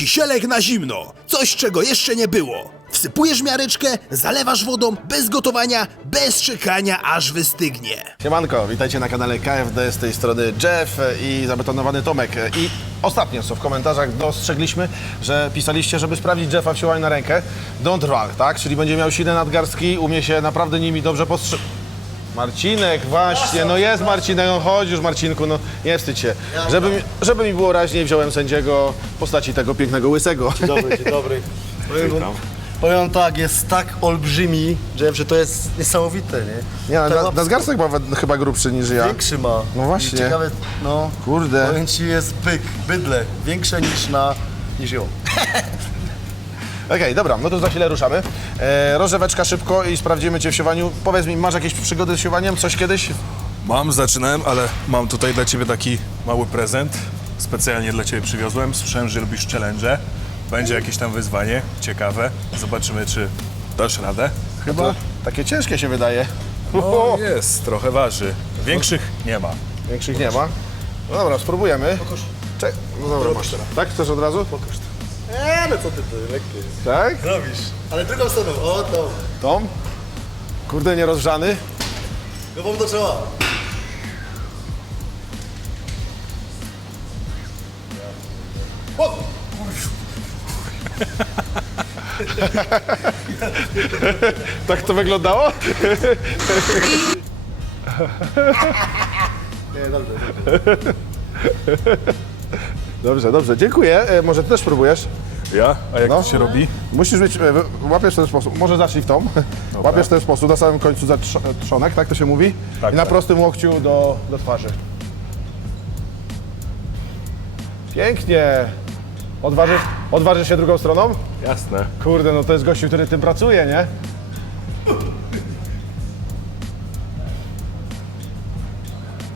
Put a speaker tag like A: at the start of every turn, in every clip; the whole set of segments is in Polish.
A: Kisielek na zimno. Coś, czego jeszcze nie było. Wsypujesz miareczkę, zalewasz wodą, bez gotowania, bez czekania, aż wystygnie.
B: Siemanko, witajcie na kanale KFD, z tej strony Jeff i zabetonowany Tomek. I ostatnio, co w komentarzach dostrzegliśmy, że pisaliście, żeby sprawdzić Jeffa w siłowni na rękę. Don't run, tak? Czyli będzie miał silne nadgarstki, umie się naprawdę nimi dobrze postrzegać. Marcinek, właśnie, no jest Marcinek, no chodź już Marcinku, no nie wstydź się. Żeby mi, żeby mi było raźniej, wziąłem sędziego w postaci tego pięknego łysego.
C: Dobry, dzień dobry. Powiem, powiem tak, jest tak olbrzymi, że, że to jest niesamowite, nie?
B: Nie,
C: Tak
B: na,
C: łap-
B: nadgarstek ma we- chyba grubszy niż ja.
C: Większy ma.
B: No właśnie.
C: I Ciekawe, no.
B: Kurde.
C: Powiem ci, jest byk, bydle. Większe niż na, niż ją.
B: Okej, dobra, no to za chwilę ruszamy. E, rozrzeweczka szybko i sprawdzimy Cię w siłowaniu. Powiedz mi, masz jakieś przygody z siłowaniem? Coś kiedyś?
D: Mam, zaczynałem, ale mam tutaj dla Ciebie taki mały prezent. Specjalnie dla Ciebie przywiozłem. Słyszałem, że lubisz challenge. Będzie jakieś tam wyzwanie, ciekawe. Zobaczymy, czy dasz radę.
B: Chyba. takie ciężkie się wydaje.
D: No, jest, trochę waży. Większych nie ma.
B: Większych nie ma. No dobra, spróbujemy. Czek- no dobra, masz teraz. Tak? Chcesz od razu? Pokaż to.
C: Eee, no co ty, to lekkie.
B: Tak?
C: Robisz. Ale drugą stroną, o to.
B: Tom? Kurde, nierozgrzany.
C: Głową do czoła.
B: Tak to wyglądało?
C: Nie, dobrze.
B: Dobrze, dobrze, dziękuję. E, może Ty też spróbujesz?
D: Ja? A jak
B: No.
D: to się robi?
B: Musisz mieć, e, łapiesz w ten sposób, może zacznij w tą, łapiesz w ten sposób, na samym końcu za trz- trzonek, tak to się mówi?
D: Tak,
B: I na
D: tak.
B: prostym łokciu do, do twarzy. Pięknie. Odważysz, odważysz się drugą stroną?
D: Jasne.
B: Kurde, no to jest gościu, który tym pracuje, nie?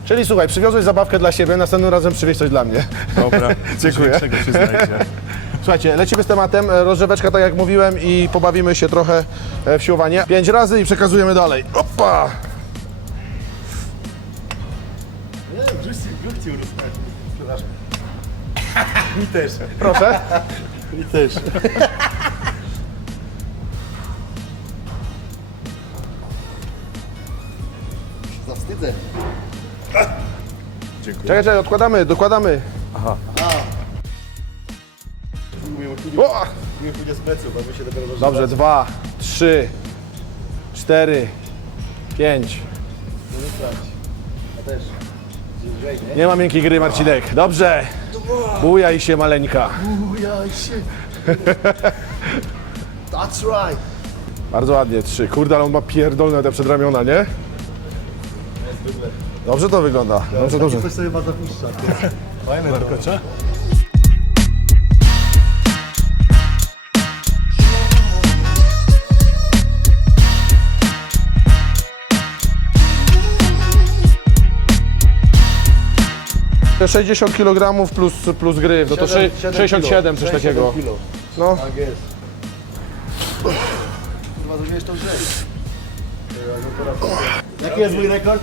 B: Czyli słuchaj, przywiozłeś zabawkę dla siebie, następnym razem przywieź coś dla mnie.
D: Dobra, coś
B: Dziękuję.
D: większego się znajdzie.
B: Słuchajcie, lecimy z tematem, e, rozrzeweczka tak jak mówiłem i pobawimy się trochę e, w siłowanie. Pięć razy i przekazujemy dalej. Opa!
C: Mi też.
B: Proszę.
C: Mi też.
D: Dziękuję.
B: Czekaj, czekaj, odkładamy, dokładamy.
C: Chudzie,
B: O!
C: umiem chudzie z pleców, aby się dopiero zażywać.
B: Dobrze, dwa, trzy, cztery, pięć.
C: Nie sprawdź. Ja też. Lżej, nie?
B: Nie ma miękkiej gry, Marcinek. Dobrze. Bujaj się, maleńka.
C: Bujaj się. That's right.
B: Bardzo ładnie, trzy. Kurde, ale on ma pierdolne te przedramiona, nie? Dobrze to wygląda. Dobrze, dobrze.
C: Coś sobie ma zapuszcza. Fajne to.
D: Warkocza?
B: Te 60 kg plus, plus gry, no to sze- 67, coś takiego.
C: Kilo.
B: No,
C: Tak jest. Chyba zrobiłeś tą grę. Jaki jest mój rekord?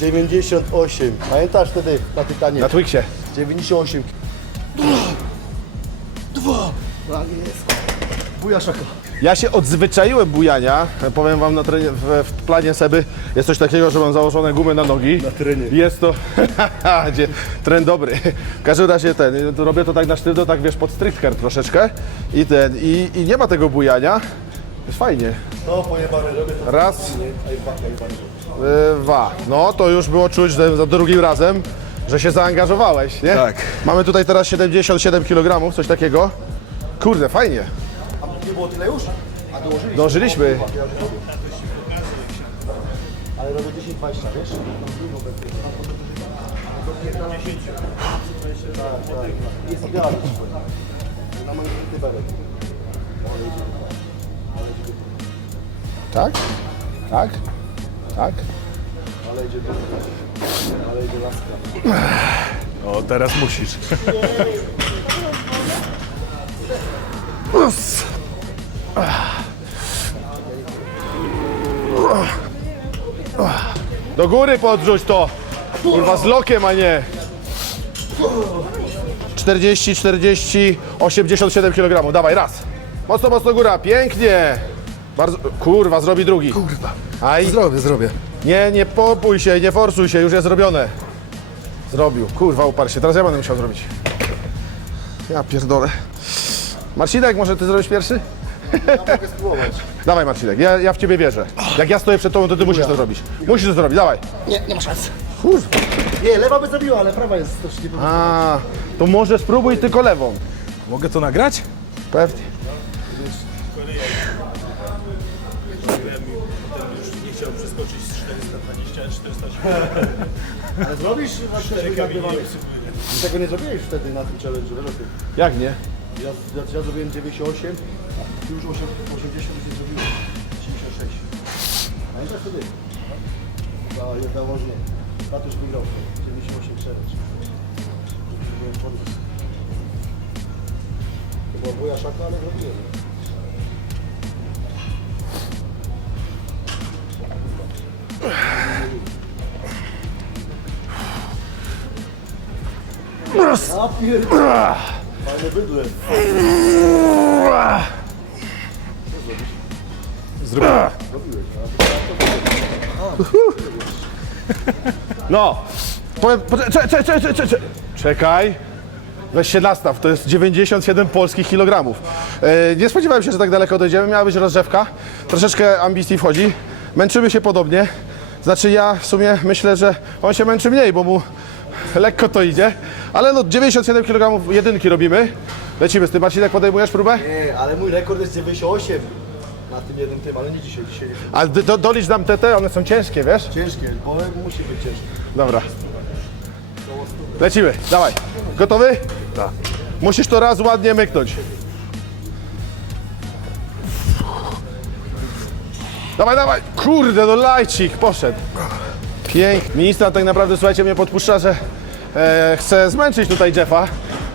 C: 98. Pamiętasz wtedy na Tytanie?
B: na Twixie.
C: 98. Dwa. Tak jest. Buja szaka.
B: Ja się odzwyczaiłem bujania. Powiem wam, na trenie, w, w planie Seby jest coś takiego, że mam założone gumy na nogi. Na
C: trenie.
B: Jest to gdzie, trend dobry. W każdym razie ten, robię to tak na sztywno, tak wiesz, pod strictcare troszeczkę. I ten, i, i nie ma tego bujania. Jest fajnie.
C: To pojebane robię to.
B: Raz, y, dwa. No to już było czuć że za drugim razem, że się zaangażowałeś, nie?
D: Tak.
B: Mamy tutaj teraz 77 kg, coś takiego. Kurde, fajnie.
C: A nie było tyle już? A dołożyliśmy?
B: Dążyliśmy.
C: Ale robię 10-20, wiesz? Tak, tak. Jest idealnie. Na moim tyberek.
B: Tak? Tak? Tak?
C: Ale idzie do... Ale idzie laska.
D: O, teraz musisz.
B: Do góry podrzuć to! Kurwa z lokiem, a nie! 40, 40, 87 kg. Dawaj, raz. Mocno, mocno góra, pięknie. Bardzo, kurwa, zrobi drugi. Kurwa. Aj.
C: Zrobię, zrobię.
B: Nie, nie popuj się, nie forsuj się, już jest zrobione. Zrobił. Kurwa, uparł się. Teraz ja będę musiał zrobić. Ja pierdolę. Marcinek, może ty zrobisz pierwszy?
C: Mogę spróbować.
B: Dawaj, Marcinek, ja, ja w ciebie wierzę. Jak ja stoję przed tobą, to ty musisz to zrobić. Musisz to zrobić, dawaj.
C: Nie, nie ma szans.
B: Kurwa.
C: Nie, lewa by zabiła, ale prawa jest też nie
B: A, to może spróbuj tylko lewą.
D: Mogę to nagrać?
B: Pewnie.
C: Ale zrobisz na nagrywamy. Tego nie zrobiłeś wtedy na tym challenge, wiesz o tym.
B: Jak nie?
C: Ja, ja, ja zrobiłem 98, ty już 8, 80 już nie zrobiłem. 96. Pamiętasz wtedy? Za jedna łożnie. Tatuś wygrał 98 challenge. Chory. To była moja szaka, ale zrobiłem. Ja pierdolę. Bydle.
B: No. Powiem, czekaj, czekaj, czekaj, czekaj. Czekaj. Weź się nastaw, to jest 97 polskich kilogramów. E, nie spodziewałem się, że tak daleko dojdziemy. Miała być rozrzewka. Troszeczkę ambicji wchodzi. Męczymy się podobnie. Znaczy ja w sumie myślę, że on się męczy mniej, bo mu lekko to idzie. Ale no 97 kg jedynki robimy. Lecimy z tym. Marcinek, podejmujesz próbę?
C: Nie, ale mój rekord jest 98 na tym jednym tym, ale nie dzisiaj, dzisiaj
B: A do, do, dolicz nam TT, one są ciężkie, wiesz?
C: ciężkie, bo musi być ciężkie.
B: Dobra. Lecimy, dawaj. Gotowy? Tak. Musisz to raz ładnie myknąć. Dawaj, dawaj. Kurde, no lajcik, poszedł. Pięknie. Ministra tak naprawdę, słuchajcie, mnie podpuszcza, że e, chce zmęczyć tutaj Jeffa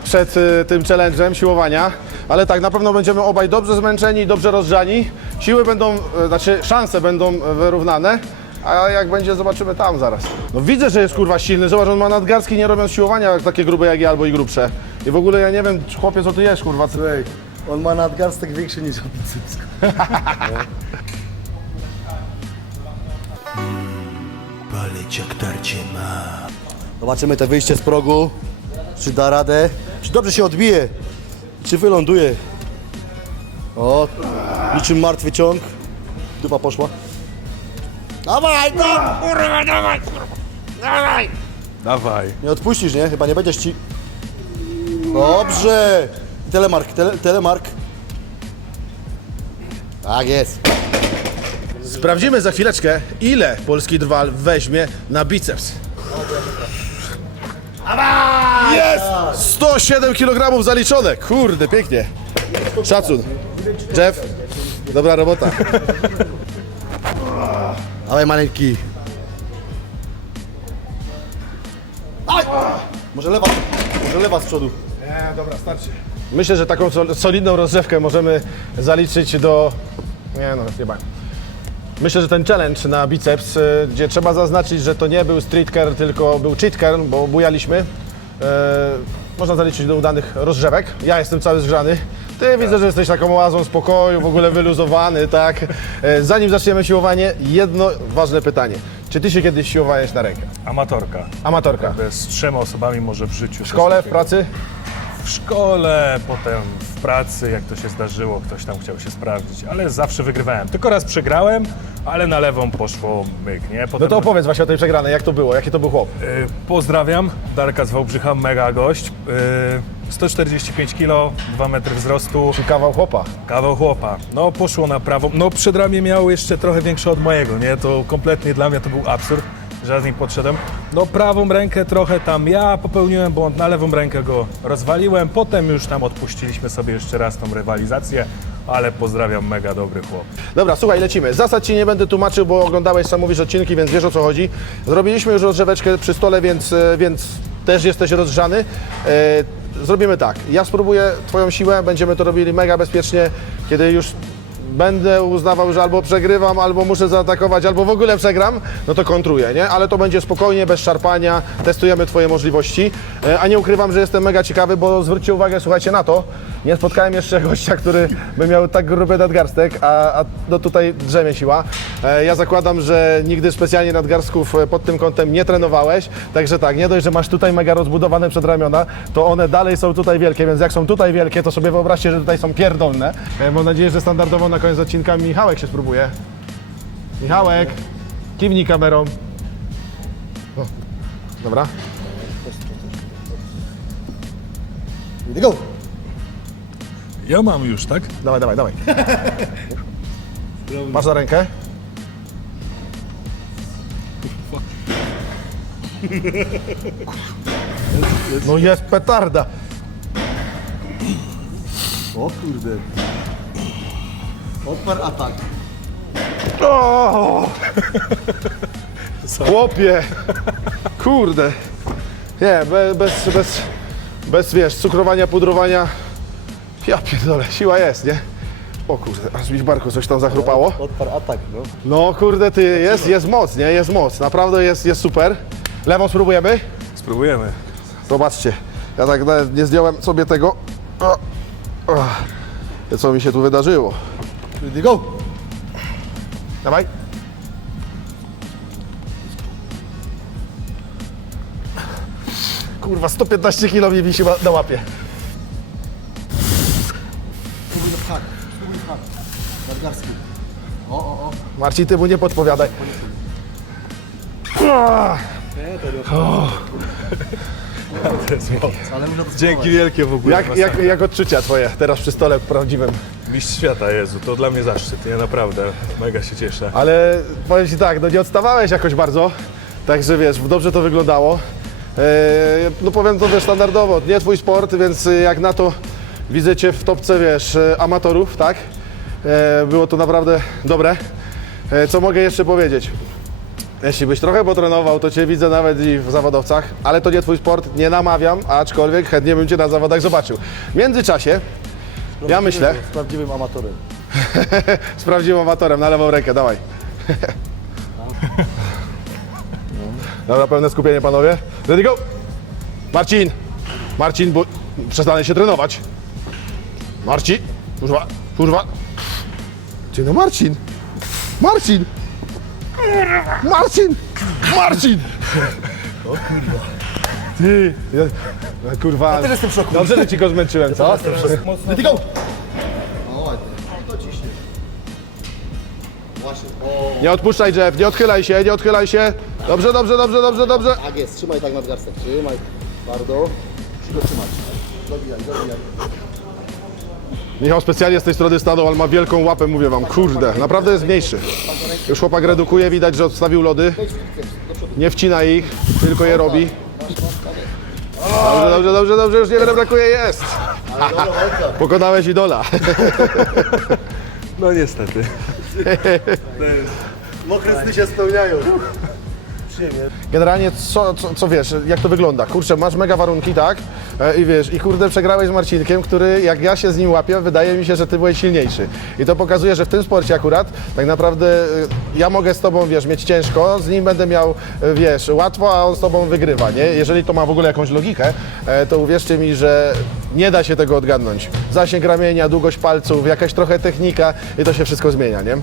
B: przed e, tym challenge'em siłowania. Ale tak, na pewno będziemy obaj dobrze zmęczeni i dobrze rozgrzani. Siły będą, e, znaczy szanse będą wyrównane. A jak będzie, zobaczymy tam zaraz. No widzę, że jest kurwa silny. Zobacz, on ma nadgarstki nie robiąc siłowania jak takie grube jak ja albo i grubsze. I w ogóle ja nie wiem, chłopie, co ty jesz, kurwa. Ty.
C: On ma nadgarstek większy niż biceps.
A: Paleć jak tarcie ma.
C: Zobaczymy te wyjście z progu. Czy da radę? Czy dobrze się odbije? Czy wyląduje? O, niczym martwy ciąg. Dupa poszła. Dawaj, tam! Kurwa, dawaj, kurwa! Dawaj!
D: Dawaj.
C: Nie odpuścisz, nie? Chyba nie będziesz ci... Dobrze! Telemark, tele, telemark. Tak jest.
B: Sprawdzimy za chwileczkę, ile polski drwal weźmie na biceps. Jest! 107 kg zaliczone. Kurde, pięknie. Szacun. Jeff, dobra robota.
C: Dawaj maleńki. Aj! Może lewa, może lewa z przodu.
B: Nie, dobra, starczy. Myślę, że taką sol- solidną rozrzewkę możemy zaliczyć do... Nie no, chyba. Myślę, że ten challenge na biceps, y, gdzie trzeba zaznaczyć, że to nie był street curl, tylko był cheat curl, bo bujaliśmy, y, można zaliczyć do udanych rozrzewek. Ja jestem cały zgrzany. Ty widzę, że jesteś taką oazą spokoju, w ogóle wyluzowany, tak? Y, Zanim zaczniemy siłowanie, jedno ważne pytanie. Czy ty się kiedyś siłowałeś na rękę?
D: Amatorka.
B: Amatorka.
D: Z trzema osobami może w życiu.
B: W szkole, w pracy?
D: W szkole, potem w pracy, jak to się zdarzyło, ktoś tam chciał się sprawdzić, ale zawsze wygrywałem. Tylko raz przegrałem, ale na lewą poszło myk, nie?
B: No
D: Potem
B: to opowiedz właśnie o tej przegranej, jak to było, jaki to był chłop?
D: Y, Pozdrawiam, Darka z Wałbrzycha, mega gość. Y, 145 kg, 2 metry wzrostu,
B: Czy kawał chłopa?
D: kawał chłopa. No poszło na prawą, no przedramię miał jeszcze trochę większe od mojego, nie? To kompletnie dla mnie to był absurd, że z nim podszedłem. No prawą rękę trochę tam ja popełniłem błąd, na lewą rękę go rozwaliłem, potem już tam odpuściliśmy sobie jeszcze raz tą rywalizację, ale pozdrawiam, mega dobry chłop.
B: Dobra, słuchaj, lecimy. Zasad ci nie będę tłumaczył, bo oglądałeś sam mówisz odcinki, więc wiesz o co chodzi. Zrobiliśmy już rozgrzeweczkę przy stole, więc, e, więc też jesteś rozgrzany. E, zrobimy tak. Ja spróbuję twoją siłę, będziemy to robili mega bezpiecznie. Kiedy już będę uznawał, że albo przegrywam, albo muszę zaatakować, albo w ogóle przegram, no to kontruję, nie? Ale to będzie spokojnie, bez szarpania, testujemy Twoje możliwości. E, A nie ukrywam, że jestem mega ciekawy, bo zwróćcie uwagę, słuchajcie, na to. Nie spotkałem jeszcze gościa, który by miał tak gruby nadgarstek, a, a no tutaj drzemie siła. E, Ja zakładam, że nigdy specjalnie nadgarstków e, pod tym kątem nie trenowałeś, także tak, nie dość, że masz tutaj mega rozbudowane przedramiona, to one dalej są tutaj wielkie, więc jak są tutaj wielkie, to sobie wyobraźcie, że tutaj są pierdolne. E, Mam nadzieję, że standardowo na koniec odcinka Michałek się spróbuje. Michałek, kiwnij kamerą. O, dobra.
C: Go!
D: Ja mam już, tak?
B: Dawaj, dawaj, dawaj. Masz za rękę? No jest petarda.
C: O kurde. Odpar atak.
B: O! Chłopie! Kurde. Nie, be- bez, bez, bez, wiesz, cukrowania, pudrowania. Ja pierdolę, siła jest, nie? O kurde, aż mi w barku coś tam zachrupało.
C: Odpar atak, no.
B: No kurde, ty, jest, jest moc, nie? Jest moc, naprawdę jest, jest super. Lewą spróbujemy?
D: Spróbujemy.
B: Zobaczcie, ja tak nawet nie zdjąłem sobie tego. O, o. Co mi się tu wydarzyło?
C: Ready, go!
B: Dawaj. Kurwa, 115 kg mi wisi na łapie.
C: Spróbuj. Spróbuj. O, o, o.
B: Marcin, ty mu nie podpowiadaj. Ah,
C: Ale
D: Dzięki wielkie w ogóle.
B: Jak, jak, jak odczucia twoje teraz przy stole prawdziwym?
D: Mistrz świata, Jezu, to dla mnie zaszczyt. Ja naprawdę mega się cieszę.
B: Ale powiem ci tak, no nie odstawałeś jakoś bardzo, także wiesz, dobrze to wyglądało. Eee, no powiem to też standardowo, nie twój sport, więc y, jak na to widzę cię w topce, wiesz, e, amatorów, tak? Eee, było to naprawdę dobre. Eee, co mogę jeszcze powiedzieć? Jeśli byś trochę potrenował, to cię widzę nawet i w zawodowcach, ale to nie twój sport, nie namawiam, aczkolwiek chętnie bym cię na zawodach zobaczył. W międzyczasie, ja myślę,
C: Z prawdziwym amatorem.
B: z prawdziwym amatorem, na lewą rękę, dawaj. Dobra, pełne skupienie panowie. Ready go! Marcin! Marcin, bo przestanę się trenować. Marcin! Kurwa, kurwa. Ty no Marcin! Marcin! Marcin! Marcin! O kurwa. Ty! Ja, no, kurwa. Ja też jestem w szoku. Dobrze, że ci go zmęczyłem, co?
C: Ready, go! No ładnie. To ciśnie. Właśnie. O,
B: Nie odpuszczaj Jeff, nie odchylaj się, nie odchylaj się. Dobrze, dobrze, dobrze, dobrze, dobrze.
C: tak jest. Trzymaj tak nadgarstek. Trzymaj. Bardzo. Musisz go trzymać. Dobijaj, dobijaj.
B: Michał specjalnie z tej strony stanął, ale ma wielką łapę, mówię wam. Kurde, naprawdę jest mniejszy. Już chłopak redukuje, widać, że odstawił lody. Nie wcina ich, tylko je robi. Dobrze, dobrze, dobrze, dobrze, już niewiele brakuje, jest. Pokonałeś idola.
D: No niestety.
C: Mokre sny się spełniają.
B: Generalnie co, co, co wiesz, jak to wygląda? Kurczę, masz mega warunki, tak? E, I wiesz, i kurde przegrałeś z Marcinkiem, który jak ja się z nim łapię, wydaje mi się, że ty byłeś silniejszy. I to pokazuje, że w tym sporcie akurat tak naprawdę e, ja mogę z tobą, wiesz, mieć ciężko, z nim będę miał, e, wiesz, łatwo, a on z tobą wygrywa, nie? Jeżeli to ma w ogóle jakąś logikę, to uwierzcie mi, że nie da się tego odgadnąć. Zasięg ramienia, długość palców, jakaś trochę technika i to się wszystko zmienia, nie?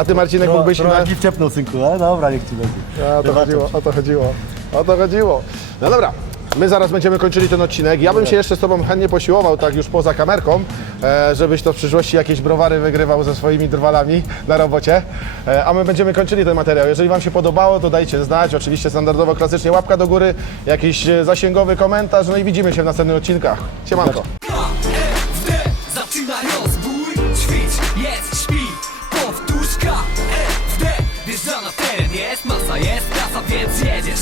B: A ty Marcinek mógłbyś... na-
C: Trochę wciepnął, synku, ale dobra, niech ci będzie.
B: o to chodziło, o to chodziło. O to chodziło. No dobra. My zaraz będziemy kończyli ten odcinek. Ja bym się jeszcze z Tobą chętnie posiłował, tak już poza kamerką, e, żebyś to w przyszłości jakieś browary wygrywał ze swoimi drwalami na robocie. E, a my będziemy kończyli ten materiał. Jeżeli Wam się podobało, to dajcie znać. Oczywiście standardowo, klasycznie łapka do góry, jakiś zasięgowy komentarz, no i widzimy się w następnych odcinkach. Siemanko.
E: Więc jedziesz.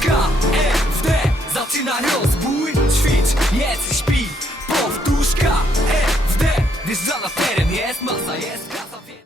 E: KFD Zaczyna rozbój. Ćwicz, jedz, śpi Powtórz KFD Wjeżdża na teren, jest masa, jest kasa